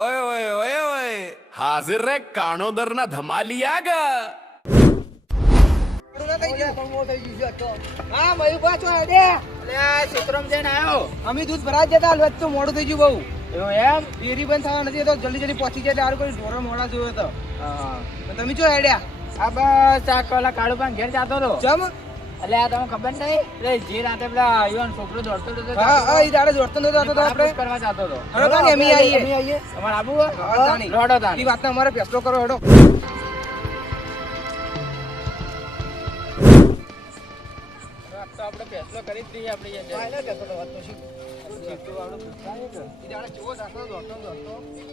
ઓય ઓય ઓય ઓય હાજર રે કાણોદરના ધમાલિયા ગા હા મયુભા છો અડે અલ્યા ક્ષેત્રમાં જઈને આવ્યો અમે દૂધ ભરા જતા હાલ તો મોડું થઈ ગયું બહુ એવો એમ ડેરી બંધ થવા નથી તો જલ્દી જલ્દી પહોંચી જાય સારું કોઈ ઢોરો મોડા જોયો તો હા તમે જો અડ્યા આ બસ આ પેલા કાળુ પણ ઘેર જતો હતો જમ એટલે આ તમને ખબર નહીં એટલે જે રાતે પેલા યુવાન છોકરો દોડતો હતો હા હા ઈ દાડે જોડતો નતો તો આપણે કરવા જતો હતો હડો તાને અમે આવીએ તમારે આબુ તાની રોડો તાન ઈ વાતનો અમારે ફેસલો કરો હડો તો આપણે ફેસલો કરી જ દઈએ આપણે ફાઇનલ ફેસલો વાત તો શી ઈ દાડે જોવો દાખલો દોડતો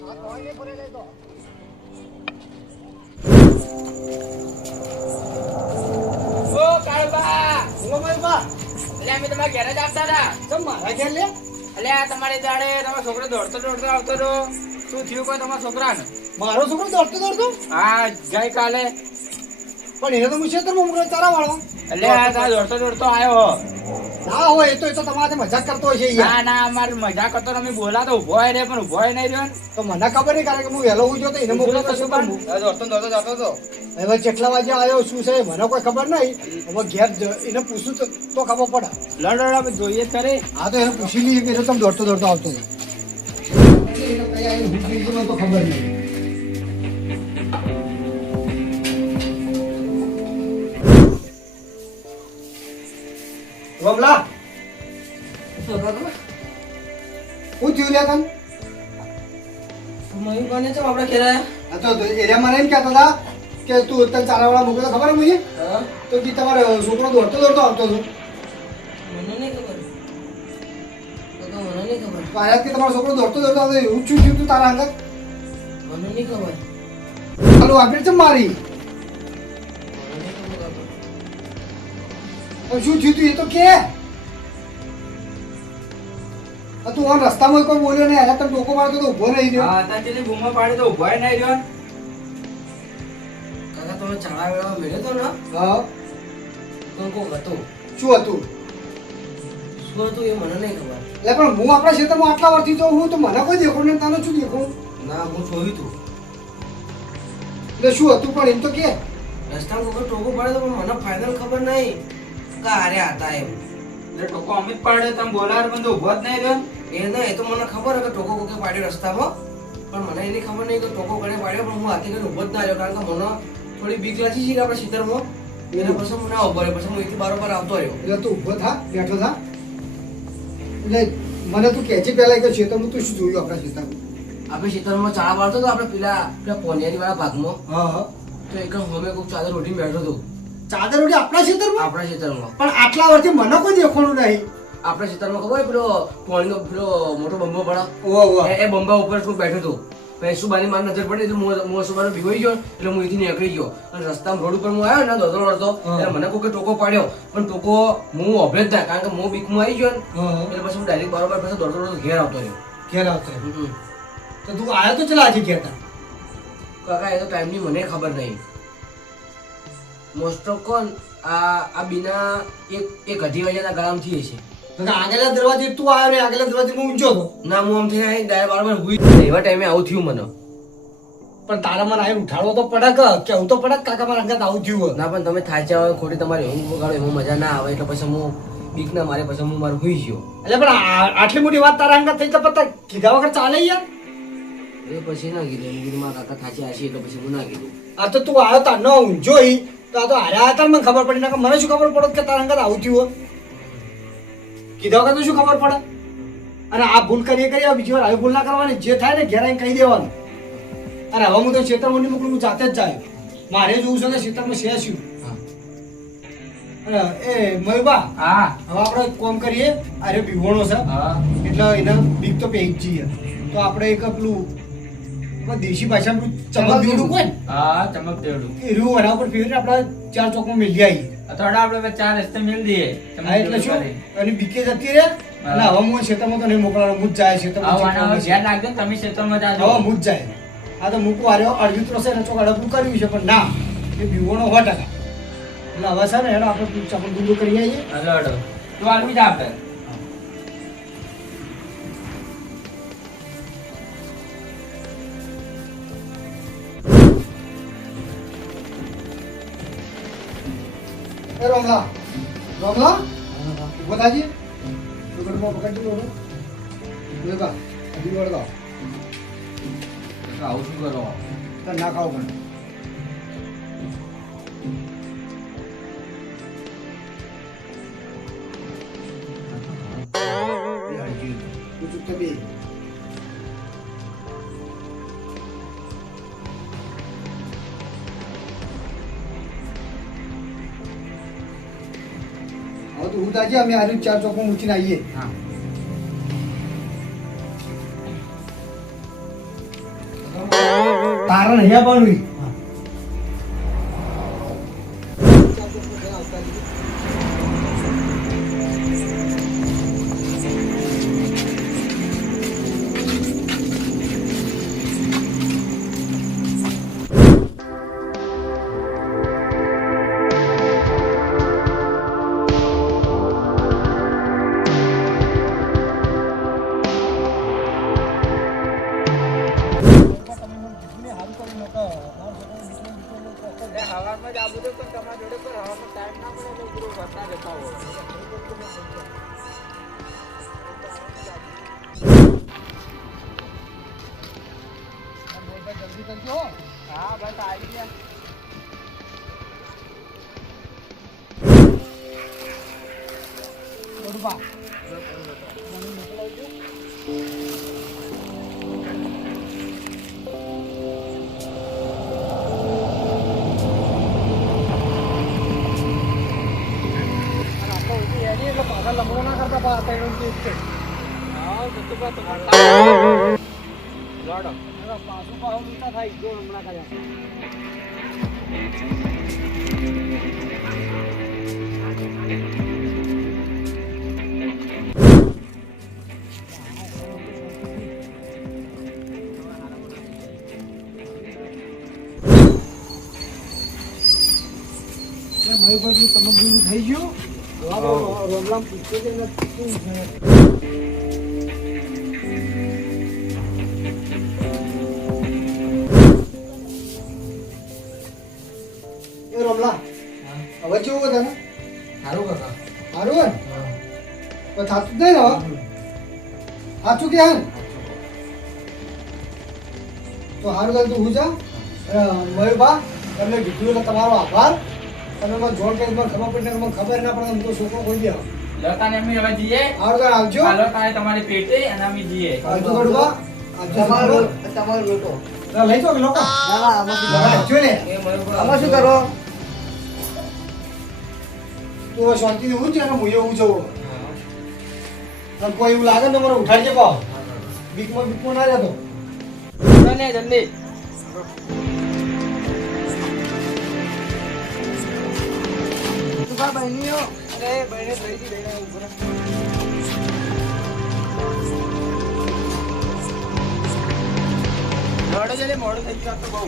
હા કોઈ નહીં ભરે લઈ તો ઓ કાળુબા બોલો મયુભા એટલે અમે તમારા ઘેર જ આવતા હતા ચમ મારા ઘેર લે એટલે આ તમારે દાડે તમારો છોકરો દોડતો દોડતો આવતો હતો શું થયું કોઈ તમારા છોકરાને મારો છોકરો દોડતો હા ગઈ કાલે પણ એને તો હું ક્ષેત્રમાં મોકલો ચારા વાળો એટલે આ તાર દોડતો દોડતો આવ્યો ના હોય એ તો તમારે મજાક કરતો હોય છે યાર ના ના અમારે મજા કરતો અમે બોલાતો ઉભો હોય રે પણ ઉભો હોય નહીં રહ્યો ને. તો મને ખબર નહીં કારણ કે હું વહેલો ઉઠ્યો તો એને મોકલો તો શું કરવું દોડતો દોડતો જતો હતો હવે કેટલા વાગે આવ્યો શું છે મને કોઈ ખબર નહીં હવે ઘેર એને પૂછું તો ખબર પડે લડો આપણે જોઈએ જ ખરી હા તો એને પૂછી લઈએ કે તમે દોડતો દોડતો આવતો હતો તો ખબર નહીં બબલા હું થયું લે તને મયુરભાઈને ચમ આપણે ખેરાયા હા તો એરિયામાં રહીને કહેતા હતા કે તું તને ચારાવાળા મોકલો ખબર હે મુझे તો કે તમારો છોકરો દોડતો દોડતો આવતો હતો મને નહીં ખબર મને નહીં ખબર પાયા કે તમારો છોકરો દોડતો દોડતો આવતો એવું શું થયું તું તારા અંગત મને નહીં ખબર હાલો આગળ ચમ મારી શું થયું તું એ તો કે તું આ રસ્તામાં કોઈ બોલ્યો નહીં આલા તમે ડોકો મારતો તો ઉભો રહી ગયો હા તાર પેલી બૂમો પાડી તો ઉભો નહીં રહ્યો કાકા તમે ચાળા વેળા મેળ્યો તો ને હા તો કોક હતું શું હતું શું હતું એ મને નહીં ખબર એટલે પણ હું આપણા ક્ષેત્રમાં આટલા વર્ષથી તો હું તો મને કોઈ દેખું ને તને શું દેખું ના હું જોયું તું એટલે શું હતું પણ એમ તો કે રસ્તામાં કોઈ ટોકો પાડે તો પણ મને ફાઇનલ ખબર નહીં કે હારે હતા એમ એટલે ટોકો અમે જ પાડ્યો તમે બોલાર પણ તો ઉભો જ નહીં રહ્યો એ ના એ તો મને ખબર કે ટોકો કોકે પાડ્યો રસ્તામાં પણ મને એની ખબર નહીં કે ટોકો કોને પાડ્યો પણ હું હાથી કરીને ઉભો જ ના રહ્યો કારણ કે મને થોડી બીક લાગી છે કે આપણે સીતરમાં એના પછી હું ના ઉભો રહ્યો પછી હું અહીંથી બારોબાર આવતો રહ્યો એટલે તું ઉભો થા બેઠો થા એટલે મને તું કહેજે પહેલા કે ક્ષેત્રમાં તું શું જોયું આપણા ક્ષેત્રમાં આપણે સીતરમાં ચાળા વાળતો તો આપણે પેલા પોનિયારી વાળા ભાગમાં હા હા તો એક હોમે કોક ચાદર રોટી બેઠો હતો ચાદર ઉડી આપણા ક્ષેત્રમાં આપણા ક્ષેત્રમાં પણ આટલા વર્ષથી મને કોઈ દેખાણું નહીં આપણા ક્ષેત્રમાં ખબર પેલો પોણીનો પેલો મોટો બંબો પડો ઓહ એ બંબા ઉપર શું બેઠો હતો પછી સુબાની મારી નજર પડી તો હું સુબાનો ભીગોઈ ગયો એટલે હું અહીંથી નીકળી ગયો અને રસ્તામાં રોડ ઉપર હું આવ્યો ને દોડતો દોડતો એટલે મને કોઈ ટોકો પાડ્યો પણ ટોકો હું અભે જ ના કારણ કે હું બીકમાં આવી ગયો ને એટલે પછી હું ડાયરેક્ટ બરોબર પછી દોડતો દોડતો ઘેર આવતો રહ્યો ઘેર આવતો તો તું આવ્યો તો ચલા આજે ઘેર તા કાકા એ તો ટાઈમની મને ખબર નહીં મોસ્ટ ઓફ કોણ આ બીના એક અઢી વાગ્યાના ગળામથી છે આગળના દરવાજે તું આવ્યો ને આગળના દરવાજે હું ઊંચો હતો ના હું આમ થઈ ડાયરેક્ટ બરાબર હુઈ એવા ટાઈમે આવું થયું મને પણ તારા મને આવીને ઉઠાડવો તો પડે કે કેવું તો પડે કાકા મારા અંગત આવું થયું ના પણ તમે થાચ્યા હોય ખોટી તમારી ઊંઘ બગાડો એમાં મજા ના આવે એટલે પછી હું બીક ના મારે પછી હું મારું હુઈ ગયો એટલે પણ આટલી મોટી વાત તારા અંગત થઈ તો પતા કીધા વગર ચાલે યાર એ પછી ના કીધું એમ કીધું મારા કાકા થાચ્યા હશે એટલે પછી હું ના કીધું આ તો તું આવ્યો તાર ન ઊંઝો ઈ તો આ તો હાર્યા હતા મને ખબર પડી ના મને શું ખબર પડત કે તારા અંગત આવું થયું કીધા વગર તો શું ખબર પડે અને આ ભૂલ કરીએ બીજી વાર આવી ભૂલ ના કરવાની જે થાય ને ઘેર આવીને કહી દેવાનું અને હવે હું તો ક્ષેત્રમાં નહીં મોકલું હું જાતે જ જાય મારે જોવું છે કે ક્ષેત્રમાં છે શું અને એ મયુબા હા હવે આપણે એક કામ કરીએ અરે બીવણો છે એટલે એને બીક તો પેઈ જ જઈએ તો આપણે એક પેલું દેશી ભાષામાં ચમક દેવડું કોઈ હા ચમક દેવડું એ રૂ એના ઉપર ફેરવીને આપણે ચાર ચોકમાં મિલી આવીએ થોડા આપણે ચાર રસ્તે મિલ દઈએ હા એટલે શું એની બીકે જતી રહે અને હવે હું ક્ષેત્રમાં તો નહીં મોકલાવાનો હું જ જાય ક્ષેત્રમાં ધ્યાન રાખજો તમે ક્ષેત્રમાં હવે હું જ જાય આ તો મૂકવા આવ્યો અડધી ત્રોસે એને ચોક અડપું કર્યું છે પણ ના એ બીવણો 100% એટલે હવે છે ને એનો આપણે ચપલ ગુંડું કરી આવીએ હલો તો આલવી જ આપણે એ રોમલા રોમલા ઉભો થાજી ગડમાં પકડી લો લેકા અધી વળગાવ આવું શું કરો તો ના ખાવ પણ તું ચૂપ થઈ બે હવે તો હું તાજી અમે આજે 4 ચોકમાં મૂકીને આવીએ હા તારા નહીં આવવાનું હવામાં જ આવું તો પણ તમારા જોડે પર હવામાં ટાઈમ ના મળે એટલે ઉભરો વધતા જતા હોય જલ્દી કરજો હા બસ આવી ગયા બરોબર લમડો ના કરતા પાછું પાછું મીઠા થાય જો હમણાં કર્યા મયુર પર તમક થઈ ગયું રોમલામ પૂછતો કે એ રોમલા હવે કેવું તને સારું કાકા સારું હોય તો થાતું જ નહીં ને સાચું કે હા તો સારું થાય તું હું જા મયુરભા તમને કીધું એટલે તમારો આભાર તમે મને જોડ કરી મને ખબર પડી મને ખબર ના પડે તો છોકરો કોઈ દે લતાને અમે હવે જઈએ સારું તો આવજો હાલો તારે તમારી પેટે અને અમે જઈએ આવજો ગડવા તમારો બેટો લઈ જાઓ કે લોકો ના આમાં આવજો ને એ મયુરભા આમાં શું કરો તું શાંતિથી હું જ ને હું એવું જવું અને કોઈ એવું લાગે ને તો મને ઉઠાડજે પાવ બીકમાં ના જતો ને જલ્દી બહેનીઓ અરે બહેને થઈ ગઈ બહેને ઉભો રહે. મોડું જલ્દી મોડું થઈ ગયું આ તો બહુ